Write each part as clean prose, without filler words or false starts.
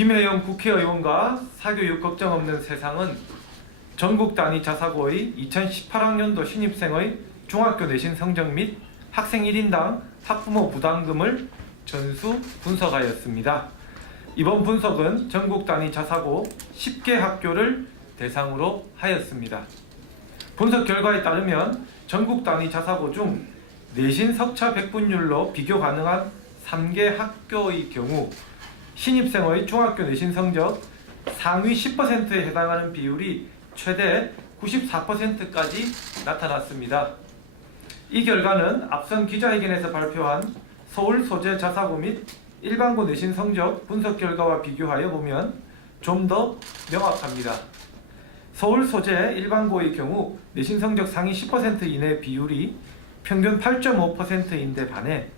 김혜영 국회의원과 사교육 걱정 없는 세상은 전국 단위 자사고의 2018학년도 신입생의 중학교 내신 성적 및 학생 1인당 학부모 부담금을 전수 분석하였습니다. 이번 분석은 전국 단위 자사고 10개 학교를 대상으로 하였습니다. 분석 결과에 따르면 전국 단위 자사고 중 내신 석차 백분율로 비교 가능한 3개 학교의 경우 신입생의 중학교 내신 성적 상위 10%에 해당하는 비율이 최대 94%까지 나타났습니다. 이 결과는 앞선 기자회견에서 발표한 서울 소재 자사고 및 일반고 내신 성적 분석 결과와 비교하여 보면 좀 더 명확합니다. 서울 소재 일반고의 경우 내신 성적 상위 10% 이내 비율이 평균 8.5%인데 반해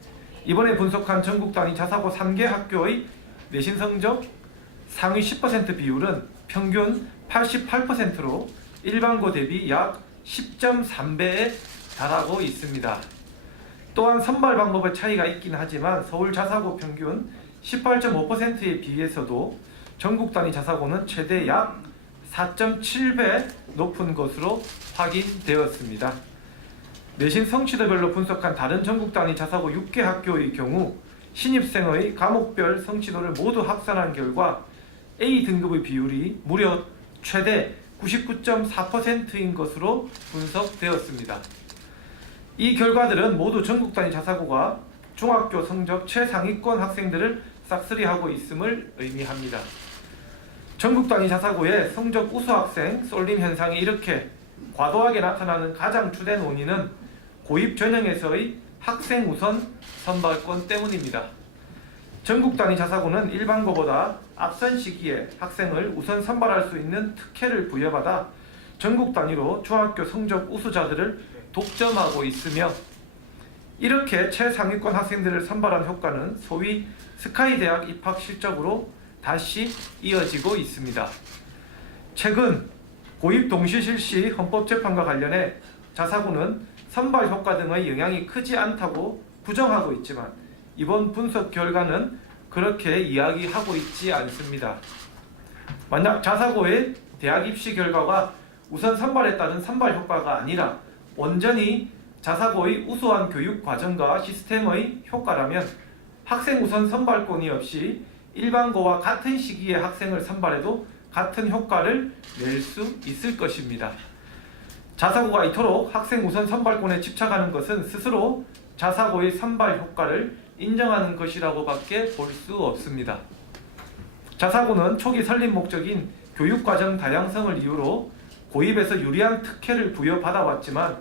이번에 분석한 전국 단위 자사고 3개 학교의 내신 성적 상위 10% 비율은 평균 88%로 일반고 대비 약 10.3배에 달하고 있습니다. 또한 선발 방법의 차이가 있긴 하지만 서울 자사고 평균 18.5%에 비해서도 전국 단위 자사고는 최대 약 4.7배 높은 것으로 확인되었습니다. 내신 성취도별로 분석한 다른 전국 단위 자사고 6개 학교의 경우 신입생의 과목별 성취도를 모두 합산한 결과 A등급의 비율이 무려 최대 99.4%인 것으로 분석되었습니다. 이 결과들은 모두 전국 단위 자사고가 중학교 성적 최상위권 학생들을 싹쓸이하고 있음을 의미합니다. 전국 단위 자사고의 성적 우수 학생 쏠림 현상이 이렇게 과도하게 나타나는 가장 주된 원인은 고입 전형에서의 학생 우선 선발권 때문입니다. 전국 단위 자사고는 일반고보다 앞선 시기에 학생을 우선 선발할 수 있는 특혜를 부여받아 전국 단위로 중학교 성적 우수자들을 독점하고 있으며 이렇게 최상위권 학생들을 선발한 효과는 소위 스카이 대학 입학 실적으로 다시 이어지고 있습니다. 최근 고입 동시 실시 헌법재판과 관련해 자사고는 선발 효과 등의 영향이 크지 않다고 부정하고 있지만 이번 분석 결과는 그렇게 이야기하고 있지 않습니다. 만약 자사고의 대학 입시 결과가 우선 선발에 따른 선발 효과가 아니라 온전히 자사고의 우수한 교육 과정과 시스템의 효과라면 학생 우선 선발권이 없이 일반고와 같은 시기에 학생을 선발해도 같은 효과를 낼 수 있을 것입니다. 자사고가 이토록 학생 우선 선발권에 집착하는 것은 스스로 자사고의 선발 효과를 인정하는 것이라고 밖에 볼 수 없습니다. 자사고는 초기 설립 목적인 교육과정 다양성을 이유로 고입에서 유리한 특혜를 부여받아왔지만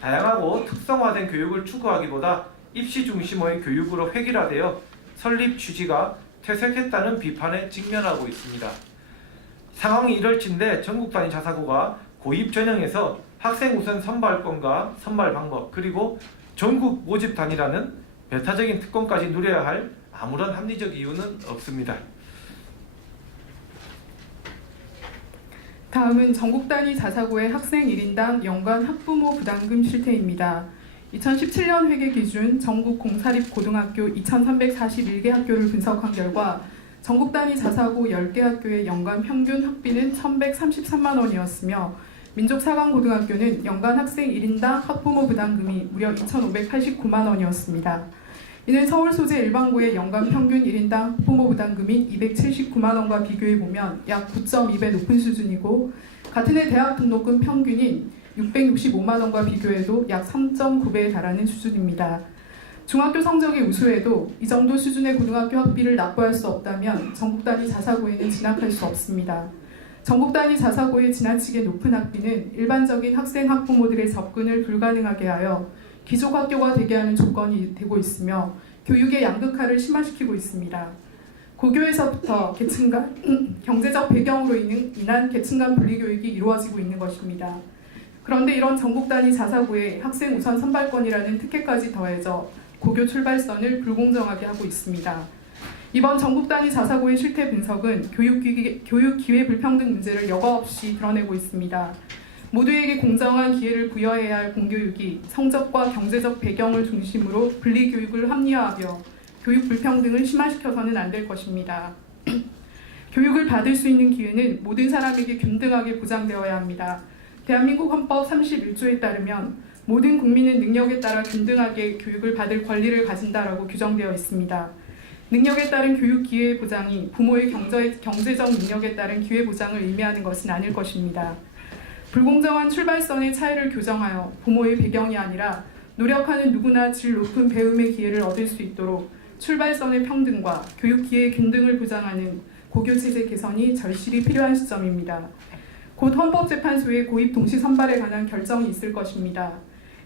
다양하고 특성화된 교육을 추구하기보다 입시 중심의 교육으로 획일화되어 설립 취지가 퇴색했다는 비판에 직면하고 있습니다. 상황이 이럴진데 전국 단위 자사고가 고입 전형에서 학생 우선 선발권과 선발 방법 그리고 전국 모집 단위라는 배타적인 특권까지 누려야 할 아무런 합리적 이유는 없습니다. 다음은 전국 단위 자사고의 학생 1인당 연간 학부모 부담금 실태입니다. 2017년 회계 기준 전국 공사립 고등학교 2341개 학교를 분석한 결과 전국 단위 자사고 10개 학교의 연간 평균 학비는 1,133만 원이었으며 민족사관고등학교는 연간 학생 1인당 학부모 부담금이 무려 2,589만 원이었습니다. 이는 서울 소재 일반고의 연간 평균 1인당 학부모 부담금인 279만 원과 비교해보면 약 9.2배 높은 수준이고 같은 해 대학 등록금 평균인 665만 원과 비교해도 약 3.9배에 달하는 수준입니다. 중학교 성적이 우수해도 이 정도 수준의 고등학교 학비를 납부할 수 없다면 전국 단위 자사고에는 진학할 수 없습니다. 전국 단위 자사고의 지나치게 높은 학비는 일반적인 학생 학부모들의 접근을 불가능하게 하여 기족학교가 되게 하는 조건이 되고 있으며 교육의 양극화를 심화시키고 있습니다. 고교에서부터 계층 간 경제적 배경으로 인한 계층 간 분리교육이 이루어지고 있는 것입니다. 그런데 이런 전국 단위 자사고에 학생 우선 선발권이라는 특혜까지 더해져 고교 출발선을 불공정하게 하고 있습니다. 이번 전국 단위 자사고의 실태 분석은 교육 기회 불평등 문제를 여과없이 드러내고 있습니다. 모두에게 공정한 기회를 부여해야 할 공교육이 성적과 경제적 배경을 중심으로 분리교육을 합리화하며 교육 불평등을 심화시켜서는 안 될 것입니다. 교육을 받을 수 있는 기회는 모든 사람에게 균등하게 보장되어야 합니다. 대한민국 헌법 31조에 따르면 모든 국민은 능력에 따라 균등하게 교육을 받을 권리를 가진다라고 규정되어 있습니다. 능력에 따른 교육 기회 보장이 부모의 경제적 능력에 따른 기회 보장을 의미하는 것은 아닐 것입니다. 불공정한 출발선의 차이를 교정하여 부모의 배경이 아니라 노력하는 누구나 질 높은 배움의 기회를 얻을 수 있도록 출발선의 평등과 교육 기회의 균등을 보장하는 고교 체제 개선이 절실히 필요한 시점입니다. 곧 헌법재판소의 고입 동시 선발에 관한 결정이 있을 것입니다.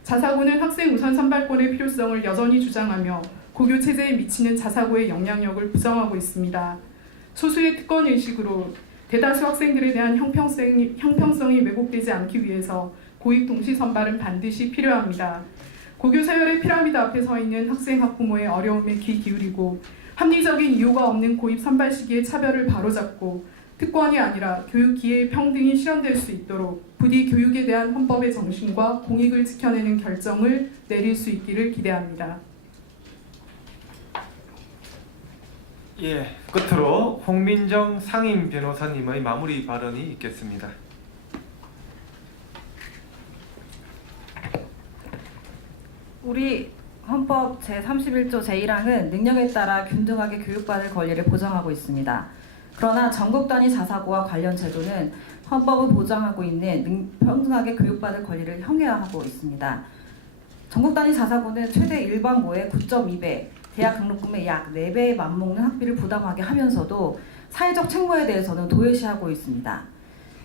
자사고는 학생 우선 선발권의 필요성을 여전히 주장하며 고교 체제에 미치는 자사고의 영향력을 부정하고 있습니다. 소수의 특권 의식으로 대다수 학생들에 대한 형평성이 왜곡되지 않기 위해서 고입 동시 선발은 반드시 필요합니다. 고교 서열의 피라미드 앞에 서 있는 학생 학부모의 어려움에 귀 기울이고 합리적인 이유가 없는 고입 선발 시기의 차별을 바로잡고 특권이 아니라 교육 기회의 평등이 실현될 수 있도록 부디 교육에 대한 헌법의 정신과 공익을 지켜내는 결정을 내릴 수 있기를 기대합니다. 예, 끝으로 홍민정 상임 변호사님의 마무리 발언이 있겠습니다. 우리 헌법 제31조 제1항은 능력에 따라 균등하게 교육받을 권리를 보장하고 있습니다. 그러나 전국 단위 자사고와 관련 제도는 헌법을 보장하고 있는 평등하게 교육받을 권리를 형해화하고 있습니다. 전국 단위 자사고는 최대 일반고의 9.2배, 대학 등록금의 약 4배에 맞먹는 학비를 부담하게 하면서도 사회적 책무에 대해서는 도외시하고 있습니다.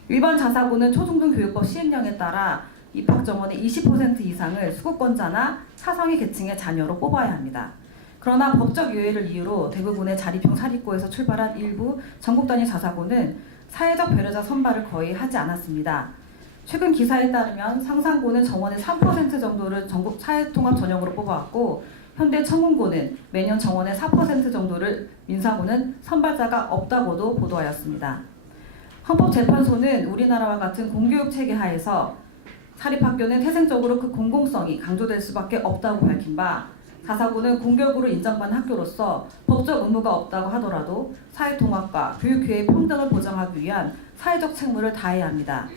일반 자사고는 초중등교육법 시행령에 따라 입학 정원의 20% 이상을 수급권자나 사성이 계층의 자녀로 뽑아야 합니다. 그러나 법적 유예를 이유로 대부분의 자립형 사립고에서 출발한 일부 전국 단위 자사고는 사회적 배려자 선발을 거의 하지 않았습니다. 최근 기사에 따르면 상산고는 정원의 3% 정도를 전국 사회통합 전형으로 뽑아왔고 현대 청운고는 매년 정원의 4% 정도를, 민사고는 선발자가 없다고도 보도하였습니다. 헌법재판소는 우리나라와 같은 공교육 체계 하에서 사립학교는 태생적으로 그 공공성이 강조될 수밖에 없다고 밝힌 바, 자사고는 공교육으로 인정받는 학교로서 법적 의무가 없다고 하더라도 사회통합과 교육기회의 평등을 보장하기 위한 사회적 책무를 다해야 합니다.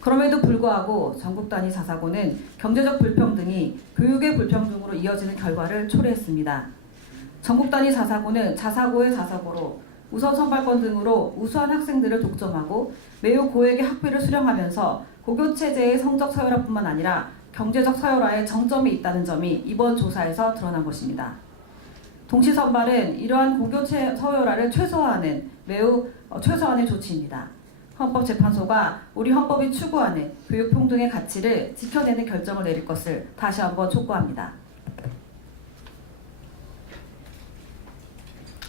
그럼에도 불구하고 전국 단위 자사고는 경제적 불평등이 교육의 불평등으로 이어지는 결과를 초래했습니다. 전국 단위 자사고는 자사고의 자사고로 우선 선발권 등으로 우수한 학생들을 독점하고 매우 고액의 학비를 수령하면서 고교 체제의 성적 서열화뿐만 아니라 경제적 서열화에 정점이 있다는 점이 이번 조사에서 드러난 것입니다. 동시 선발은 이러한 고교 서열화를 최소화하는 매우 최소한의 조치입니다. 헌법재판소가 우리 헌법이 추구하는 교육 평등의 가치를 지켜내는 결정을 내릴 것을 다시 한번 촉구합니다.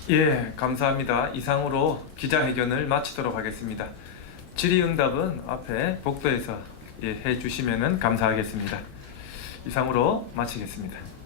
예, 감사합니다. 이상으로 기자회견을 마치도록 하겠습니다. 질의응답은 앞에 복도에서 해주시면 감사하겠습니다. 이상으로 마치겠습니다.